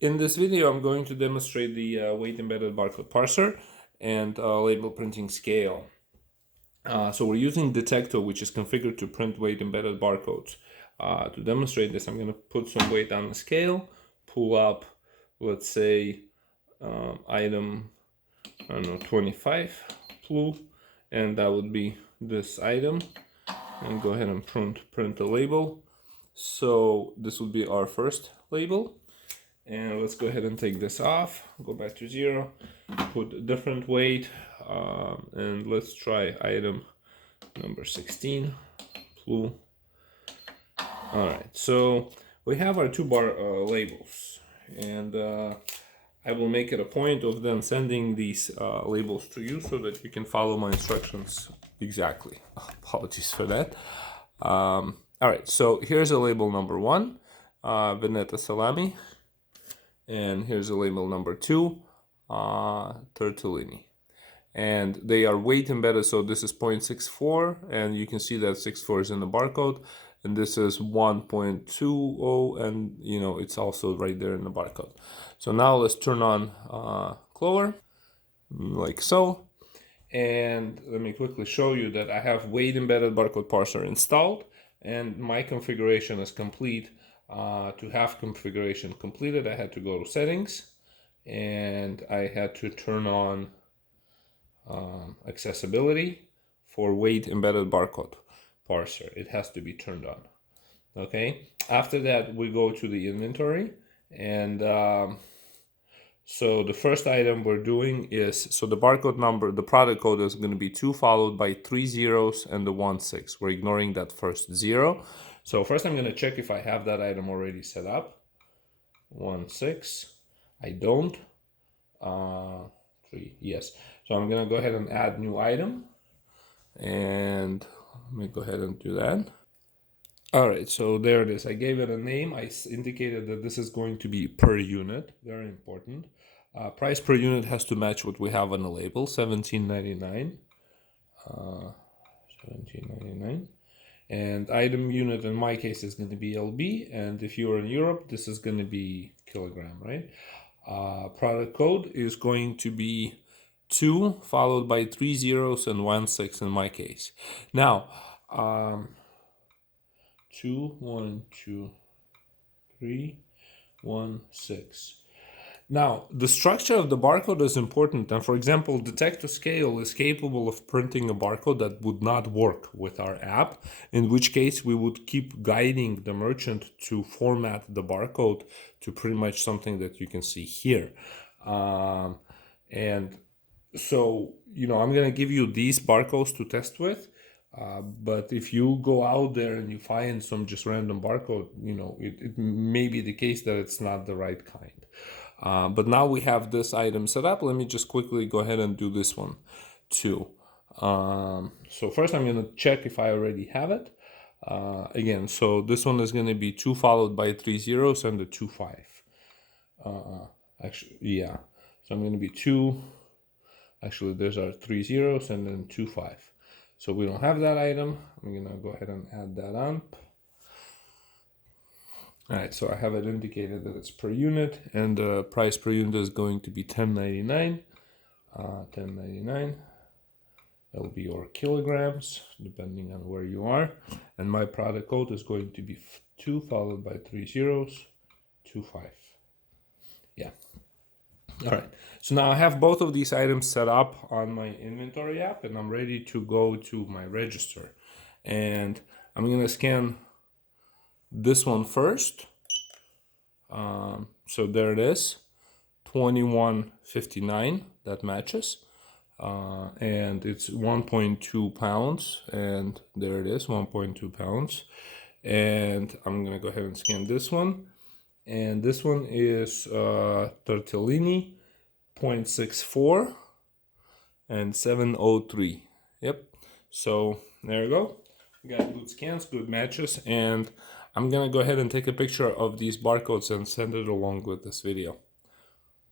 In this video, I'm going to demonstrate the Weight Embedded Barcode Parser and label printing scale. So we're using Detecto, which is configured to print weight embedded barcodes. To demonstrate this, I'm going to put some weight on the scale, pull up, let's say, item, I don't know, 25 plu, and that would be this item. And go ahead and print the label. So this would be our first label. And let's go ahead and take this off, go back to 0, put a different weight, and let's try item number 16, plu. All right, so we have our two bar labels, and I will make it a point of then sending these labels to you so that you can follow my instructions exactly. Apologies for that. All right, so here's a label number 1, Veneta Salami. And here's a label number 2, Tortellini. And they are weight embedded, so this is 0.64, and you can see that 64 is in the barcode, and this is 1.20, and you know it's also right there in the barcode. So now let's turn on Clover, like so, and let me quickly show you that I have Weight Embedded Barcode Parser installed, and my configuration is complete. To have configuration completed, I had to go to settings, and I had to turn on accessibility for Weight Embedded Barcode Parser. It has to be turned on. Okay, after that we go to the inventory, and so the first item we're doing is, so the barcode number, the product code is going to be 2 followed by 3 zeros and the 1 6. We're ignoring that first 0. So first I'm going to check if I have that item already set up. 1 6. I don't. 3. Yes. So I'm going to go ahead and add new item. And let me go ahead and do that. All right, so there it is. I gave it a name. I indicated that this is going to be per unit. Very important. Price per unit has to match what we have on the label, $17.99. $17.99. And item unit in my case is going to be LB, and if you're in Europe, this is going to be kilogram, right? Product code is going to be 2 followed by 3 zeros and 1 6 in my case. Now, 2 1 2 3 1 6. Now, the structure of the barcode is important, and for example, Detecto Scale is capable of printing a barcode that would not work with our app, in which case we would keep guiding the merchant to format the barcode to pretty much something that you can see here. And so, you know, I'm going to give you these barcodes to test with. But if you go out there and you find some just random barcode, you know, it may be the case that it's not the right kind. But now we have this item set up. Let me just quickly go ahead and do this one too. So first I'm going to check if I already have it. Again, so this one is going to be 2 followed by 3 zeros and the 2 5. Actually, yeah. So I'm going to be 2. Actually, there's our 3 zeros and then 2 5. So we don't have that item. I'm going to go ahead and add that on. All right, so I have it indicated that it's per unit, and the price per unit is going to be $10.99. $10.99. That will be your kilograms, depending on where you are. And my product code is going to be 2 followed by 3 zeros, 2 5. Yeah. All right, so now I have both of these items set up on my inventory app, and I'm ready to go to my register. And I'm going to scan this one first. So there it is, 21.59, that matches. And it's 1.2 pounds, and there it is, 1.2 pounds. And I'm going to go ahead and scan this one. And this one is Tortellini, 0.64 and 703. Yep. So there you go. We got good scans, good matches, and I'm gonna go ahead and take a picture of these barcodes and send it along with this video.